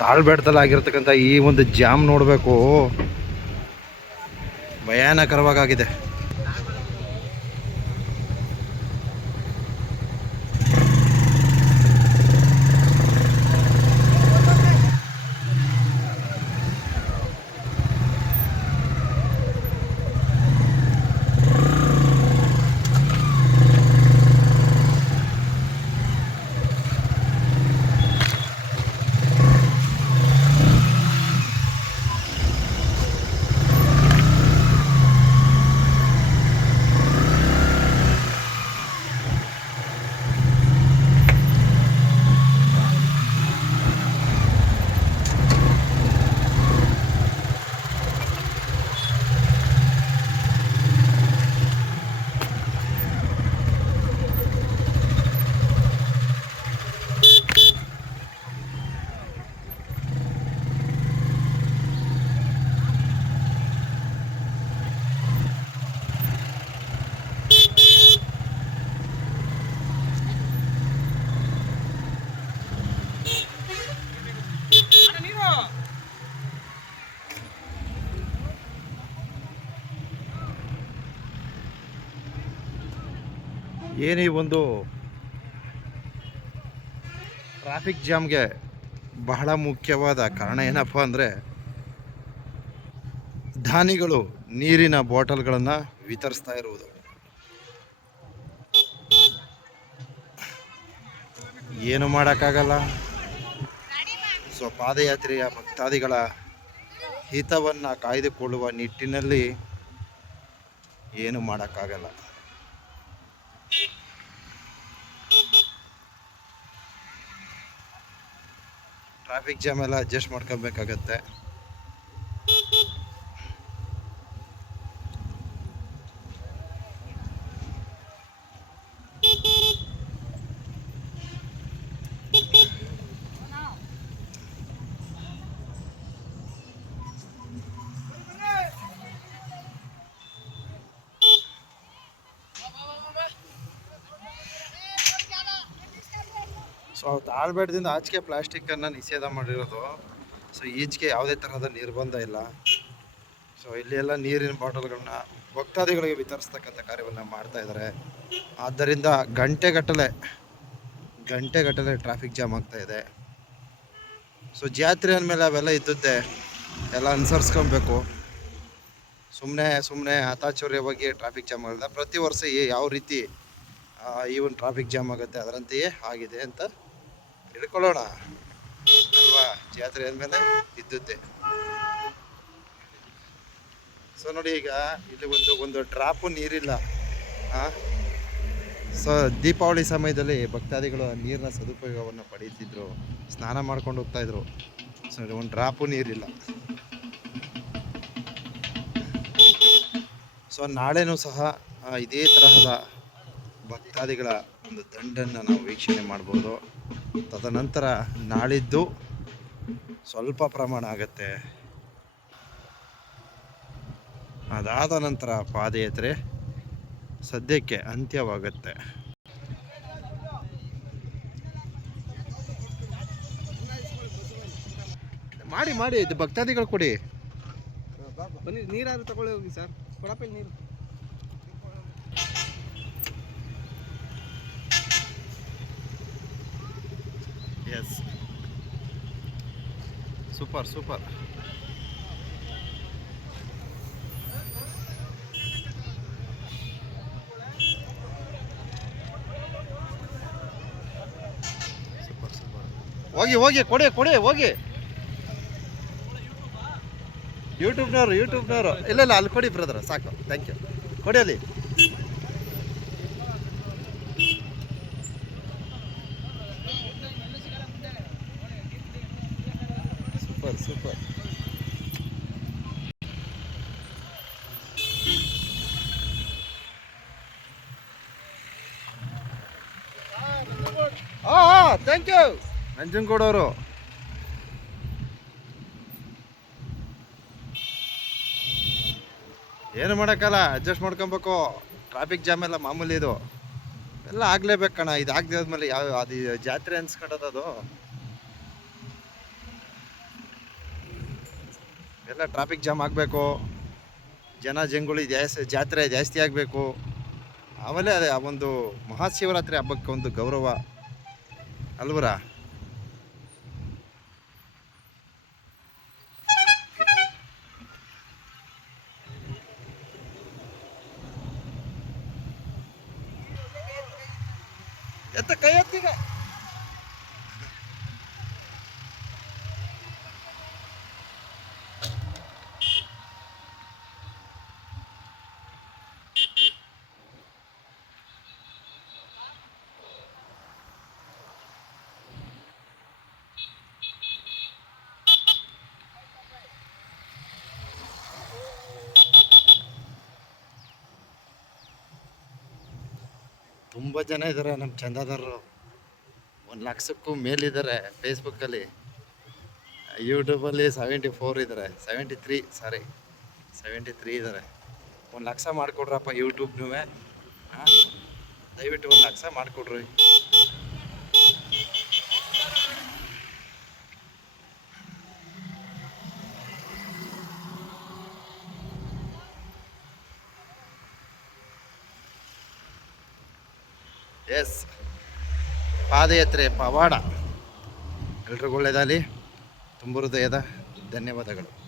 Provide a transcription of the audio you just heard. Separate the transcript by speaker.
Speaker 1: ತಾಳ್ಬೆಟ್ಟದಲ್ಲಿ ಆಗಿರ್ತಕ್ಕಂಥ ಈ ಒಂದು ಜಾಮ್ ನೋಡಬೇಕು. ಭಯಾನಕರವಾಗಿದೆ ಏನು ಒಂದು ಟ್ರಾಫಿಕ್ ಜಾಮ್ಗೆ ಬಹಳ ಮುಖ್ಯವಾದ ಕಾರಣ ಏನಪ್ಪ ಅಂದರೆ ದಾನಿಗಳು ನೀರಿನ ಬಾಟಲ್ಗಳನ್ನು ವಿತರಿಸ್ತಾ ಇರುವುದು. ಏನು ಮಾಡೋಕ್ಕಾಗಲ್ಲ. ಸೊ ಪಾದಯಾತ್ರೆಯ ಭಕ್ತಾದಿಗಳ ಹಿತವನ್ನು ಕಾಯ್ದುಕೊಳ್ಳುವ ನಿಟ್ಟಿನಲ್ಲಿ ಏನು ಮಾಡೋಕ್ಕಾಗಲ್ಲ. ಟ್ರಾಫಿಕ್ ಜಾಮ್ ಎಲ್ಲ ಅಡ್ಜಸ್ಟ್ ಮಾಡ್ಕೊಬೇಕಾಗತ್ತೆ. ಸೊ ತಾಳ್ಬೇಡದಿಂದ ಆಚೆಗೆ ಪ್ಲಾಸ್ಟಿಕ್ಕನ್ನು ನಿಷೇಧ ಮಾಡಿರೋದು. ಸೊ ಈಚೆಗೆ ಯಾವುದೇ ಥರದ ನಿರ್ಬಂಧ ಇಲ್ಲ. ಸೊ ಇಲ್ಲಿ ಎಲ್ಲ ನೀರಿನ ಬಾಟಲ್ಗಳನ್ನ ಭಕ್ತಾದಿಗಳಿಗೆ ವಿತರಿಸ್ತಕ್ಕಂಥ ಕಾರ್ಯವನ್ನು ಮಾಡ್ತಾ ಇದ್ದಾರೆ. ಆದ್ದರಿಂದ ಗಂಟೆಗಟ್ಟಲೆ ಗಂಟೆಗಟ್ಟಲೆ ಟ್ರಾಫಿಕ್ ಜಾಮ್ ಆಗ್ತಾ ಇದೆ. ಸೊ ಜಾತ್ರೆ ಅಂದಮೇಲೆ ಅವೆಲ್ಲ ಇದ್ದದ್ದೇ ಎಲ್ಲ ಅನುಸರಿಸ್ಕೊಬೇಕು. ಸುಮ್ಮನೆ ಸುಮ್ಮನೆ ಹತಾಚೌರ್ಯವಾಗಿ ಟ್ರಾಫಿಕ್ ಜಾಮ್ ಆಗಿದೆ ಪ್ರತಿ ವರ್ಷ ಯಾವ ರೀತಿ ಈ ಒಂದು ಟ್ರಾಫಿಕ್ ಜಾಮ್ ಆಗುತ್ತೆ ಅದರಂತೆಯೇ ಆಗಿದೆ ಅಂತ ತಿಳ್ಕೊಳ್ಳೋಣ ಅಲ್ವಾ? ಜಾತ್ರೆ ಅಂದಮೇಲೆ ಇದ್ದದ್ದೇ. ಸೊ ನೋಡಿ ಈಗ ಇಲ್ಲಿ ಒಂದು ಒಂದು ಡ್ರಾಪು ನೀರಿಲ್ಲ. ಸೊ ದೀಪಾವಳಿ ಸಮಯದಲ್ಲಿ ಭಕ್ತಾದಿಗಳು ನೀರಿನ ಸದುಪಯೋಗವನ್ನು ಪಡೀತಿದ್ರು. ಸ್ನಾನ ಮಾಡ್ಕೊಂಡು ಹೋಗ್ತಾ ಇದ್ರು. ಸೊ ಒಂದು ಡ್ರಾಪು ನೀರಿಲ್ಲ. ಸೊ ನಾಳೆನೂ ಸಹ ಇದೇ ತರಹದ ಭಕ್ತಾದಿಗಳ ಒಂದು ದಂಡನ್ನು ನಾವು ವೀಕ್ಷಣೆ ಮಾಡ್ಬೋದು. ತದನಂತರ ನಾಳಿದ್ದು ಸ್ವಲ್ಪ ಪ್ರಮಾಣ ಆಗತ್ತೆ. ಅದಾದ ನಂತರ ಪಾದಯಾತ್ರೆ ಸದ್ಯಕ್ಕೆ ಅಂತ್ಯವಾಗುತ್ತೆ. ಮಾಡಿ ಮಾಡಿ ಇದು ಭಕ್ತಾದಿಗಳು ಕೊಡಿ.
Speaker 2: ಬನ್ನಿ ನೀರಾದ್ರು ತಗೊಳ್ಳಿ ಹೋಗಿ ಸರ್. ಕೊಡಪ್ಪ ನೀರು.
Speaker 1: ಎಸ್ ಸೂಪರ್ ಸೂಪರ್ ಹೋಗಿ ಹೋಗಿ, ಕೊಡಿ ಕೊಡಿ, ಹೋಗಿ. ಯೂಟ್ಯೂಬ್ನವ್ರು ಯೂಟ್ಯೂಬ್ನವರು ಇಲ್ಲ ಇಲ್ಲ, ಅಲ್ಲಿ ಕೊಡಿ ಬ್ರದರ್ ಸಾಕು. ಥ್ಯಾಂಕ್ ಯು ಕೊಡಿ ಅಲ್ಲಿ ಸೂಪರ್ ಸೂಪರ್ ಹಾಂ ಹಾಂ ಥ್ಯಾಂಕ್ ಯು ನಂಜನಗೂಡವರು ಏನು ಮಾಡೋಕ್ಕಲ್ಲ? ಅಡ್ಜಸ್ಟ್ ಮಾಡ್ಕೊಬೇಕು. ಟ್ರಾಫಿಕ್ ಜಾಮ್ ಎಲ್ಲ ಮಾಮೂಲಿ ಇದು. ಎಲ್ಲ ಆಗಲೇಬೇಕು ಕಣ. ಇದು ಆಗದೆ ಹೋದ್ಮೇಲೆ ಯಾವ ಅದು ಜಾತ್ರೆ ಅನ್ಸ್ಕೊಂಡದ್ದು ಎಲ್ಲ ಟ್ರಾಫಿಕ್ ಜಾಮ್ ಆಗಬೇಕು. ಜನ ಜಂಗುಳಿ ಜಾಸ್ತಿ ಜಾತ್ರೆ ಜಾಸ್ತಿ ಆಗಬೇಕು. ಆಮೇಲೆ ಅದೇ ಆ ಒಂದು ಮಹಾಶಿವರಾತ್ರಿ ಹಬ್ಬಕ್ಕೆ ಒಂದು ಗೌರವ. ಅಲ್ವರ ಎತ್ತ ಕೈ ಎತ್ತೀಗ ತುಂಬ ಜನ ಇದ್ದಾರೆ ನಮ್ಮ ಚಂದಾದಾರರು. ಒಂದು ಲಕ್ಷಕ್ಕೂ ಮೇಲಿದ್ದಾರೆ ಫೇಸ್ಬುಕ್ಕಲ್ಲಿ ಯೂಟ್ಯೂಬಲ್ಲಿ ಸೆವೆಂಟಿ ಫೋರ್ ಇದ್ದಾರೆ seventy three sorry seventy three ಇದ್ದಾರೆ ಒಂದು ಲಕ್ಷ ಮಾಡಿಕೊಡ್ರಪ್ಪ ಯೂಟ್ಯೂಬ್ನೂ ದಯವಿಟ್ಟು ಒಂದು ಲಕ್ಷ ಮಾಡಿಕೊಡ್ರಿ. ಎಸ್. ಪಾದಯಾತ್ರೆ ಪವಾಡ. ಎಲ್ರಿಗೂ ಒಳ್ಳೆಯದಾಗಲಿ. ತುಂಬ ಹೃದಯದ ಧನ್ಯವಾದಗಳು.